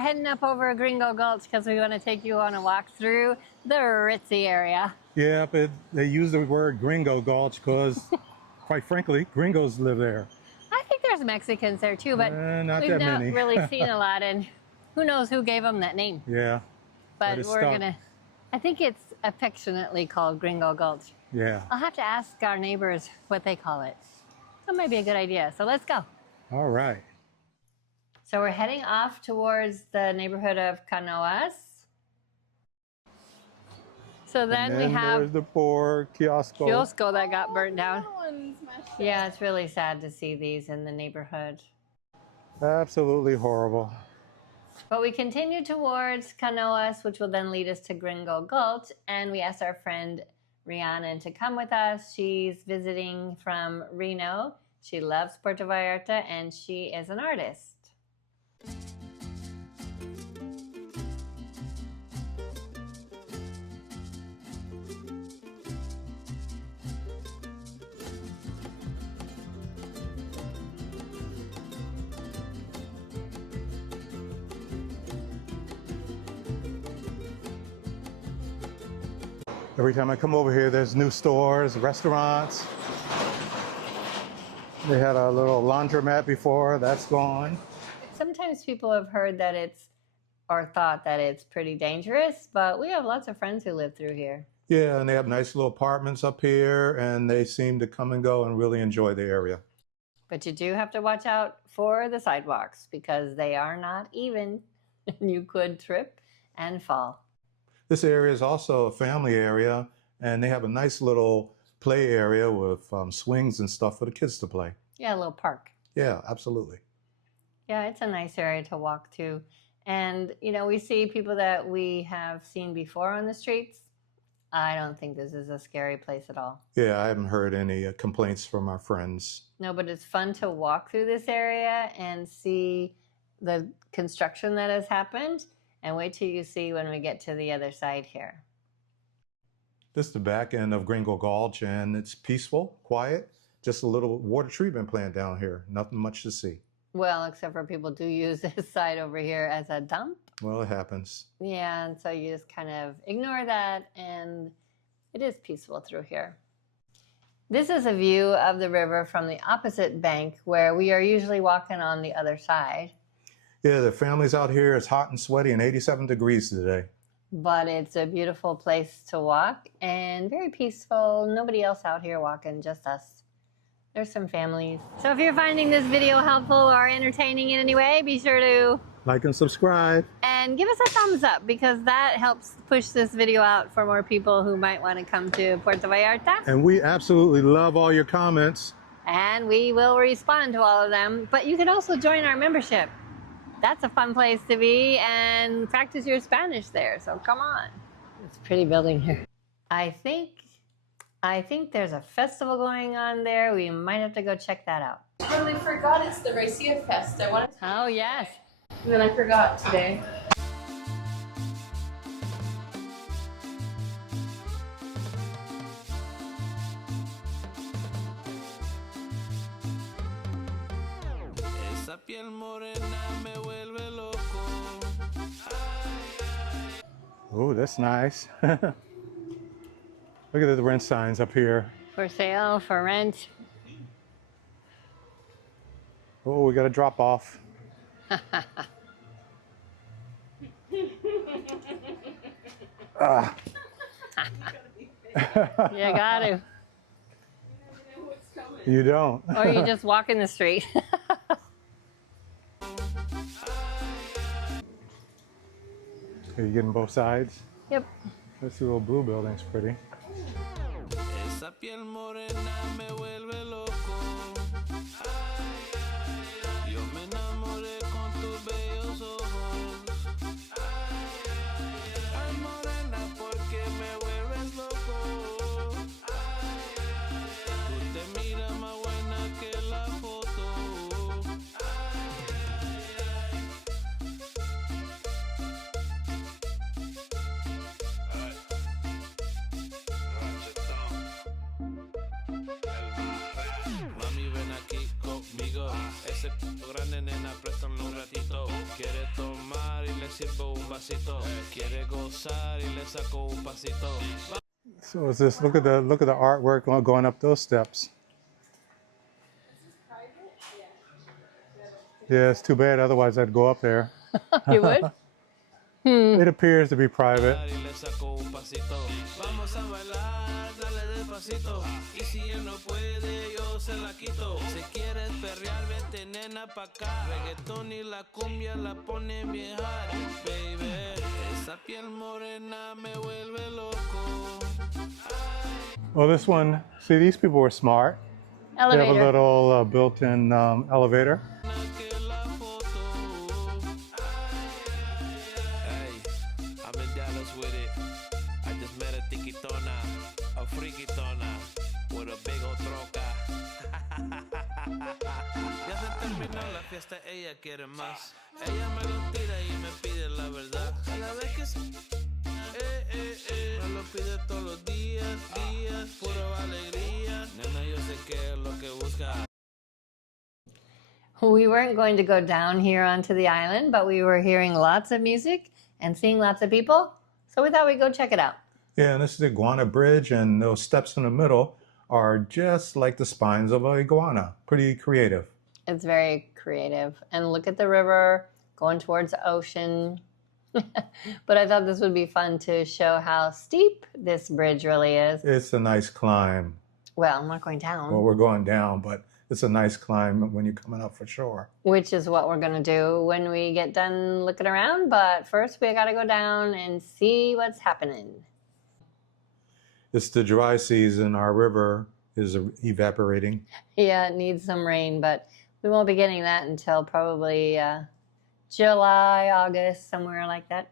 heading up over Gringo Gulch because we want to take you on a walk through the ritzy area. Yeah, but they use the word Gringo Gulch because, quite frankly, gringos live there. I think there's Mexicans there too, but not we've that not many. really seen a lot, and who knows who gave them that name. Yeah. But we're gonna, I think it's affectionately called Gringo Gulch. Yeah. I'll have to ask our neighbors what they call it. That might be a good idea, so let's go. All right. So we're heading off towards the neighborhood of Kanoas. So then we have there's the poor kiosco that got burnt down. Yeah, it's really sad to see these in the neighborhood. Absolutely horrible. But we continue towards Kanoas, which will then lead us to Gringo Gulch, and we asked our friend Rhiannon to come with us. She's visiting from Reno. She loves Puerto Vallarta, and she is an artist. Every time I come over here, there's new stores, restaurants. They had a little laundromat before, that's gone. Sometimes people have heard that or thought that it's pretty dangerous, but we have lots of friends who live through here. Yeah, and they have nice little apartments up here, and they seem to come and go and really enjoy the area. But you do have to watch out for the sidewalks because they are not even, and you could trip and fall. This area is also a family area, and they have a nice little play area with swings and stuff for the kids to play. Yeah, a little park. Yeah, absolutely. Yeah, it's a nice area to walk to. And, you know, we see people that we have seen before on the streets. I don't think this is a scary place at all. Yeah, I haven't heard any complaints from our friends. No, but it's fun to walk through this area and see the construction that has happened. And wait till you see when we get to the other side here. This is the back end of Gringo Gulch, and it's peaceful, quiet. Just a little water treatment plant down here. Nothing much to see. Well, except for people do use this side over here as a dump. Well, it happens. Yeah, and so you just kind of ignore that, and it is peaceful through here. This is a view of the river from the opposite bank, where we are usually walking on the other side. Yeah, the families out here, it's hot and sweaty and 87 degrees today. But it's a beautiful place to walk and very peaceful. Nobody else out here walking, just us. There's some families. So if you're finding this video helpful or entertaining in any way, be sure to like and subscribe. And give us a thumbs up because that helps push this video out for more people who might want to come to Puerto Vallarta. And we absolutely love all your comments. And we will respond to all of them. But you can also join our membership. That's a fun place to be and practice your Spanish there. So come on. It's a pretty building here. I think there's a festival going on there. We might have to go check that out. I totally forgot it's the Racia Fest. I wanted to. Oh, yes. And then I forgot today. Oh, that's nice. Look at the rent signs up here. For sale, for rent. Oh, we got a drop off. You got to. You don't. Or you just walk in the street. Are you getting both sides? Yep. This little blue building's pretty. So is this? Look at the artwork going up those steps. Yeah, it's too bad. Otherwise, I'd go up there. You would? It appears to be private. Well, this one, see, these people were smart. Elevator. They have a little built-in elevator. Ella quiere más. Ella me lo tira y me pide la verdad. Cada vez que me lo pide todos los días, pura alegría. Nena, yo sé qué es lo que busca. We weren't going to go down here onto the island, but we were hearing lots of music and seeing lots of people, so we thought we'd go check it out. Yeah, and this is the iguana bridge, and those steps in the middle are just like the spines of an iguana. Pretty creative. It's very creative. And look at the river going towards the ocean. But I thought this would be fun to show how steep this bridge really is. It's a nice climb. Well, I'm not going down. Well, we're going down, but it's a nice climb when you're coming up for sure. Which is what we're going to do when we get done looking around. But first, we got to go down and see what's happening. It's the dry season. Our river is evaporating. Yeah, it needs some rain, but we won't be getting that until probably July, August, somewhere like that.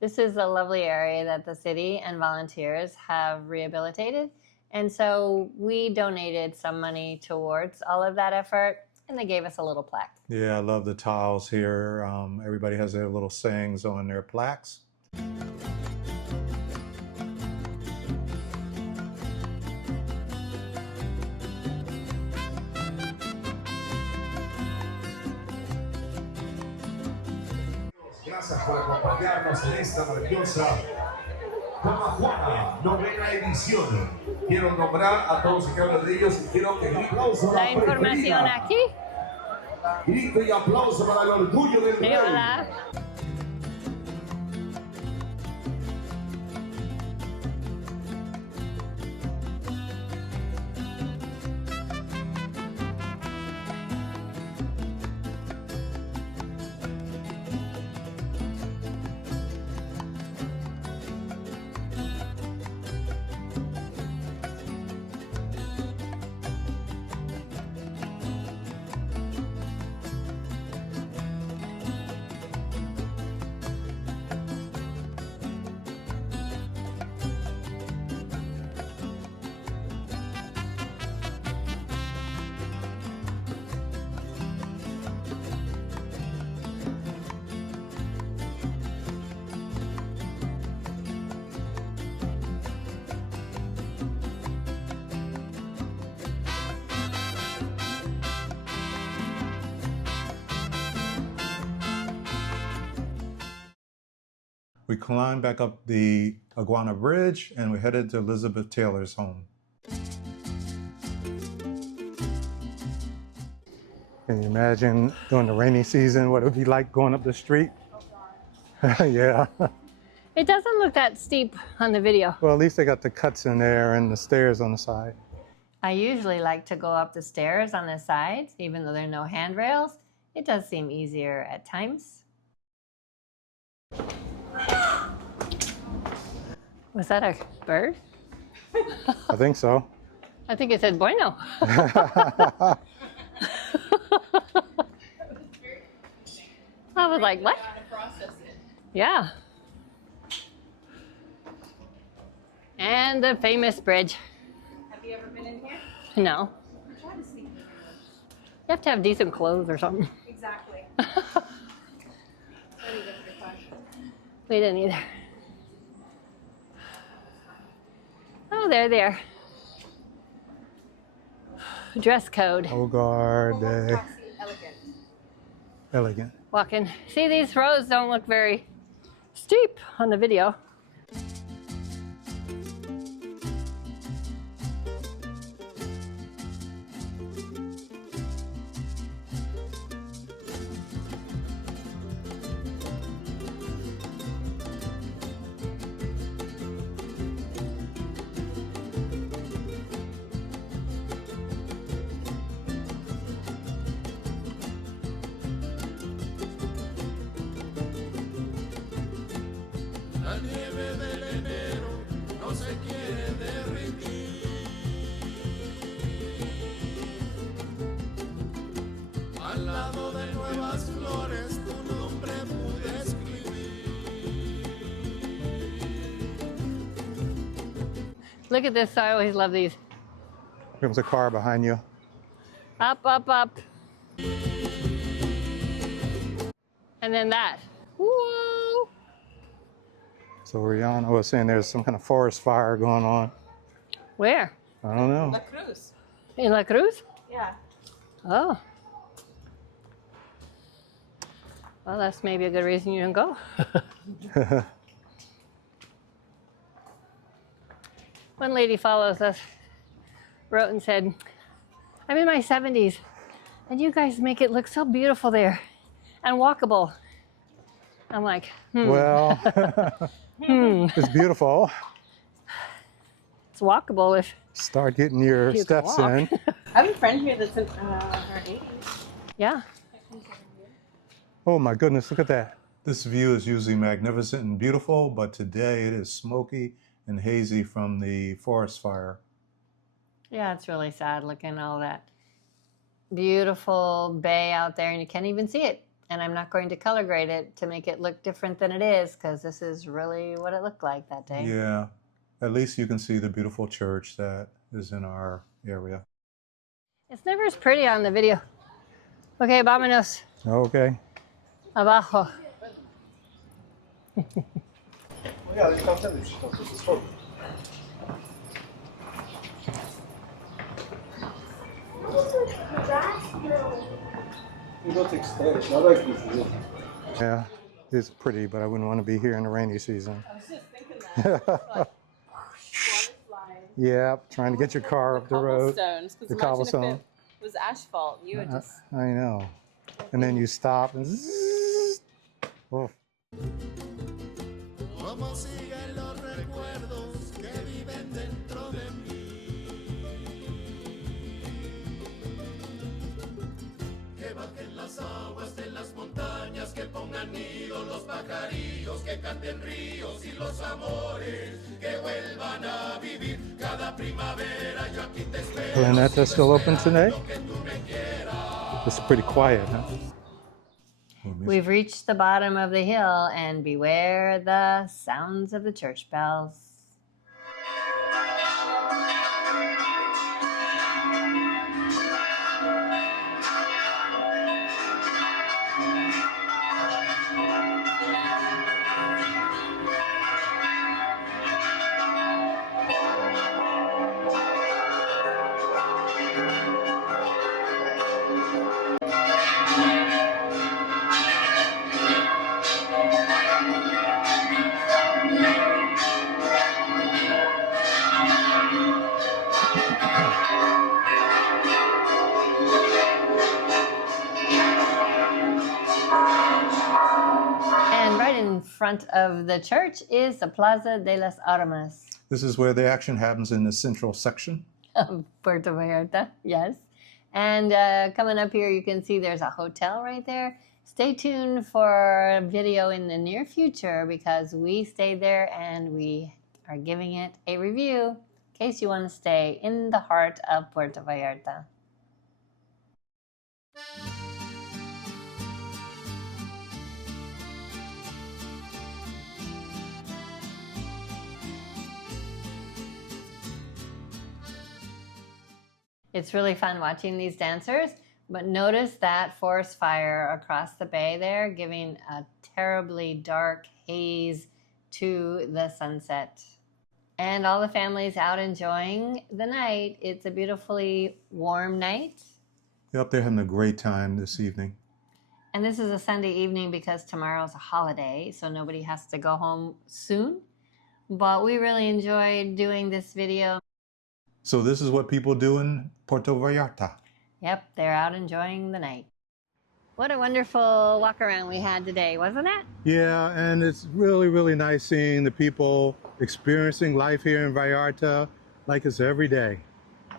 This is a lovely area that the city and volunteers have rehabilitated. And so we donated some money towards all of that effort, and they gave us a little plaque. Yeah, I love the tiles here. Everybody has their little sayings on their plaques. Gracias por acompañarnos en esta maravillosa Juana, novena edición. Quiero nombrar a todos y cada uno de ellos y quiero que un aplauso a La información aquí. Grito y aplauso para el orgullo del rey. Hola. We climbed back up the Iguana Bridge and we headed to Elizabeth Taylor's home. Can you imagine during the rainy season what it would be like going up the street? Yeah. It doesn't look that steep on the video. Well, at least they got the cuts in there and the stairs on the side. I usually like to go up the stairs on the sides, even though there are no handrails. It does seem easier at times. Was that a bird? I think so. I think it said bueno. was like, what? How to process it. Yeah. And the famous bridge. Have you ever been in here? No. Try to sleep in here. You have to have decent clothes or something. Exactly. We didn't either. Oh, they're there. Dress code. Hogarth, Elegant. elegant. Walking. See, these roads don't look very steep on the video. La nieve del enero no se quiere derretir. Al lado de nuevas flores tu nombre pude escribir. Look at this. I always love these. There was a car behind you. Up, up, up. And then that. Whoa! So Rihanna was saying there's some kind of forest fire going on. Where? I don't La know. Cruz. In La Cruz? Yeah. Oh. Well, that's maybe a good reason you didn't go. One lady follows us, wrote and said, I'm in my 70s, and you guys make it look so beautiful there and walkable. I'm like, Well, it's beautiful. It's walkable if Start getting your you can steps walk. in. I have a friend here that's in her 80s. Yeah. Oh my goodness, look at that. This view is usually magnificent and beautiful, but today it is smoky and hazy from the forest fire. Yeah, it's really sad looking at all that beautiful bay out there, and you can't even see it. And I'm not going to color grade it to make it look different than it is, because this is really what it looked like that day. Yeah, at least you can see the beautiful church that is in our area. It's never as pretty on the video. Okay, vámonos. Okay. Abajo. Yeah, it's pretty, but I wouldn't want to be here in the rainy season. I was just thinking that. Yeah, trying to get your car up the road. Cobblestones. 'Cause The imagine cobblestone. if it was asphalt, you would just. I know. And then you stop and zzz. Oh. Como siguen los recuerdos que viven dentro de mí. Que bajen las aguas de las montañas, que pongan nidos los pajarillos, que canten ríos y los amores, que vuelvan a vivir cada primavera. Yo aquí te espero. Planeta's still open today? It's pretty quiet, huh? We've reached the bottom of the hill, and beware the sounds of the church bells. And right in front of the church is the Plaza de las Armas This is where the action happens in the central section. of Puerto Vallarta, yes. And coming up here, you can see there's a hotel right there. Stay tuned for a video in the near future, because we stayed there and we are giving it a review in case you want to stay in the heart of Puerto Vallarta. It's really fun watching these dancers, but notice that forest fire across the bay there, giving a terribly dark haze to the sunset. And all the families out enjoying the night. It's a beautifully warm night. Yep, they're having a great time this evening. And this is a Sunday evening because tomorrow's a holiday, so nobody has to go home soon. But we really enjoyed doing this video. So this is what people do in Puerto Vallarta. Yep, they're out enjoying the night. What a wonderful walk around we had today, wasn't it? Yeah, and it's really, really nice seeing the people experiencing life here in Vallarta like it's every day.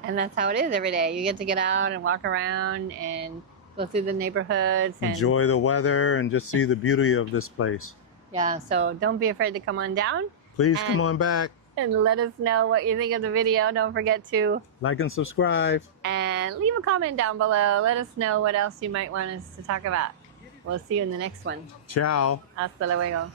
And that's how it is every day. You get to get out and walk around and go through the neighborhoods. And enjoy the weather and just see the beauty of this place. yeah, so don't be afraid to come on down. Please come on back. And let us know what you think of the video. Don't forget to like and subscribe. And leave a comment down below. Let us know what else you might want us to talk about. We'll see you in the next one. Ciao. Hasta luego.